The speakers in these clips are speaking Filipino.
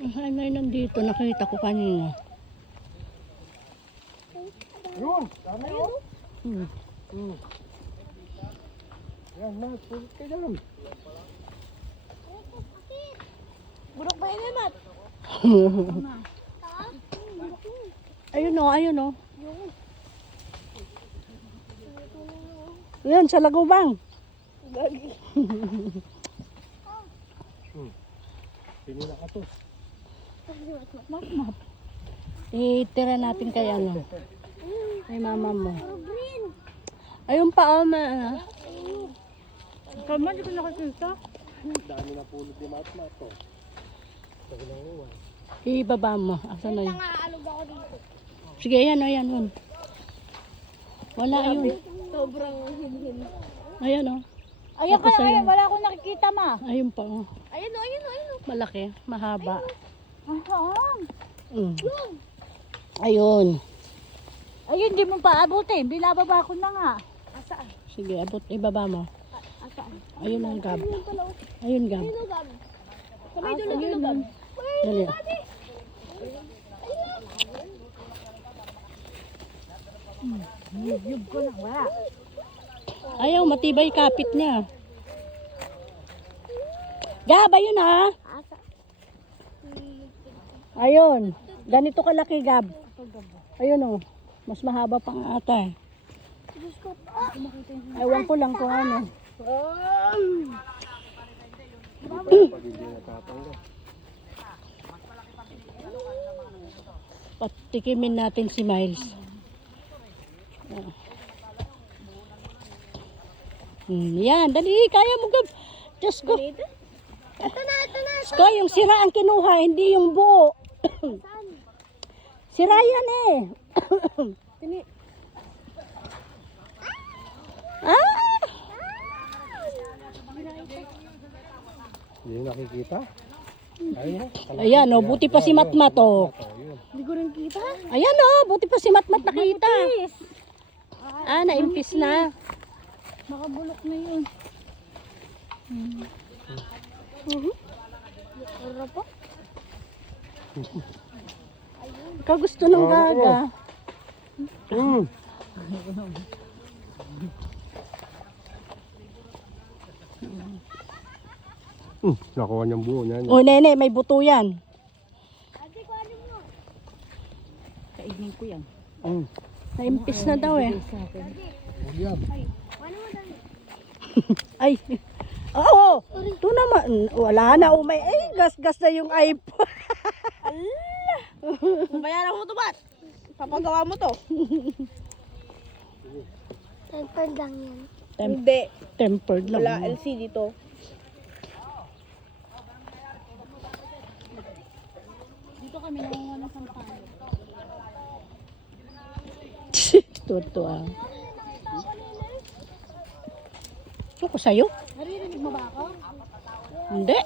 Ay, may nandito. Nakita ko kanina. Yun, dami yun. Yan na, pulit ka dyan. Burok ba yun, Mat? Ayun o, ayun o. Yan, sa lagubang. Pinila ka to. Itira natin kay ano. Kay mama mo. Ayun pa o. Kama, di ko nakakita. Dami na pulot ni Matmat to. Sabi lang uwan. Ibaba mo. Asan na yun? Nangaalog ako dito. Sige, yan o, yan. Wala yun. Sobrang hinhin. Ayan o. Ayan Tapos kaya, ayun. wala akong nakikita, ma. Ayun pa o. Ayun o, ayun o, ayun o. Malaki. Mahaba. Ayun. Ayun. Ayun, di mo pa abutin. Binababa ko na nga. Asaan? Sige, abot. Ibaba mo. Asaan? Ayun ang gab. Ayun gab. Sino gab? Kamay dulo gab. Dali. Yub ko na, wala. Ayaw, matibay kapit niya. Gab, ayun ha. Asa? Ayun. Ganito kalaki, Gab. Ayun o. Mas mahaba pa nga ata eh. Ewan ko lang kung ano. Pag hindi natatanggal. Patikimin natin si Miles. Yan, dali. Kaya mo, Gab. Diyos ko. Ito na, ito na. Diyos ko, yung sira ang kinuha, hindi yung buo. Sira yan eh. Ah! Hindi nakikita. Ayun. Ayan o, buti pa si Matmat o. Hindi ko rin kita. Ayan o, buti pa si Matmat nakita. Ah, naimpis na. Makabulok na yun. Ara pa? Ikaw gusto ng gaga. Nakuha niyang buo niyan. O nene, may buto yan. Ate, kuhanin mo. Kainin ko yan. Naimpis na daw eh. Huwag yan. Kuhanin mo dali. Ay. Oo. Ito naman. Wala na. Umay. Ay, gas-gas na yung iPhone. Bayaran mo to, Bat. Papagawa mo to. Tempered lang yan. Hindi. Tempered lang. Wala LCD to. Dito kami nangunga ng sampalo. Tuto ah. Ako sa'yo? Naririnig mo ba ako? Hindi.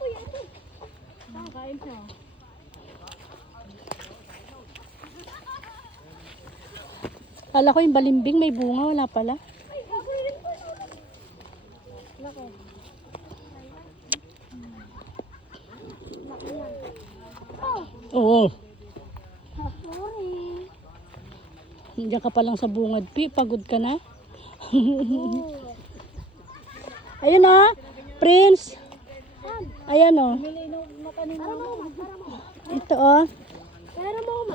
Uy, ito. Kain siya. Kala ko yung balimbing may bunga. Wala pala. Ay, rin po. Laki. Oo. Sorry. Diyan ka pa lang sa bungad. Pagod ka na. Ayun ah. Prince. Ayan oh. Ito oh. Pero mo,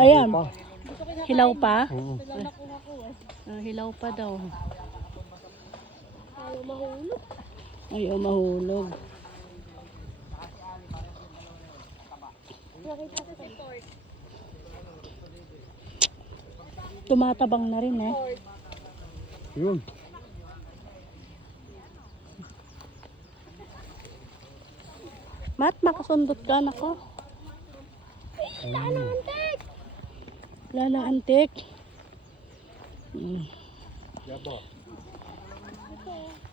Ayan. Hilaw pa? Oo. Hilaw pa daw. ayaw mahulog. Ayaw mahulog. Nakita ko sa torch. Tumatabang na rin eh. Yun. Mat, makasundot ka na ko. Antek! Lala antik. Yabo.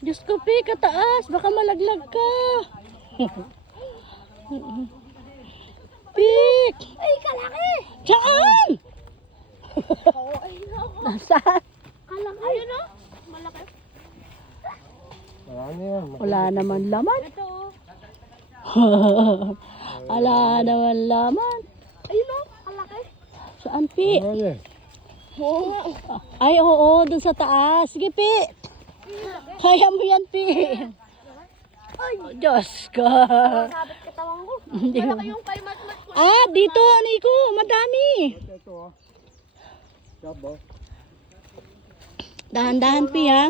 Diyos ko, Pi, kataas. Baka malaglag ka. Pik! Ay, kalaki! Diyan! Oo, ay, ako. Nasaan? Kalaki. Ayun o. Malaki. Marami yan. Wala naman laman. Ito. Wala naman laman. Ayun o, kalaki. Saan, Pi? Marami. Oo nga. Ay, oo, dun sa taas. Sige, Pi. Kaya mo yan, Pi. Ay, Diyos ka. Sabit katawan ko. Hindi mo. Yung kay Matmat ko. Ah, dito, Nico. Madami. Ito oh. Sabo. Dahan-dahan, Pi, ha?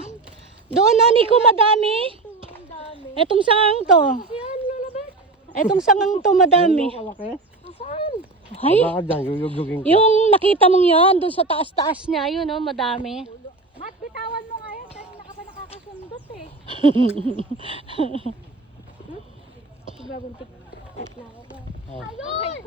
Doon, no, Nico, madami. Ang dami. Etong sangang to. Yan, lalabit. Etong sangang to, madami. Kalaki. Nasaan? Ay, Baka dyan, yuyugugin ka. yung nakita mong yan, doon sa taas-taas niya, yun, no, madami. Mat, bitawan mo nga yan kasi naka pa nakakasundot eh. Bagong tik na ako ba? Oh. Ayun!